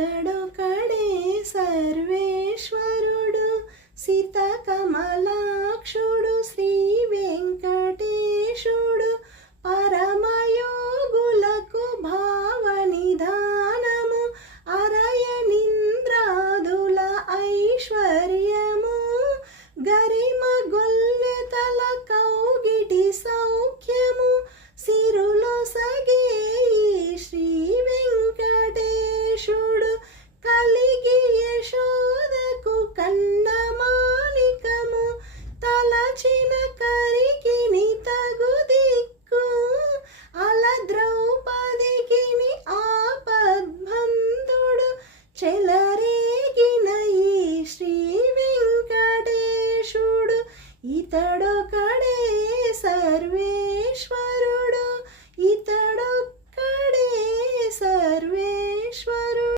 ఇతడొకడే సర్వేశ్వరుడు సితకమలాక్షుడు శ్రీ వెంకటేశుడు పరమయోగులకు భావనిధానము అరయనింద్రాదుల ఐశ్వర్యము గరిమ గొల్లెతల కౌగిటి సౌఖ్యము సిరులో సగే శ్రీ వెంకటేశుడు కలిగి యశోదకు కన్నమానికము తలచిన కరికిని తగు దిక్కు అల ద్రౌపదికిని ఆపద్బంధుడు చెలరి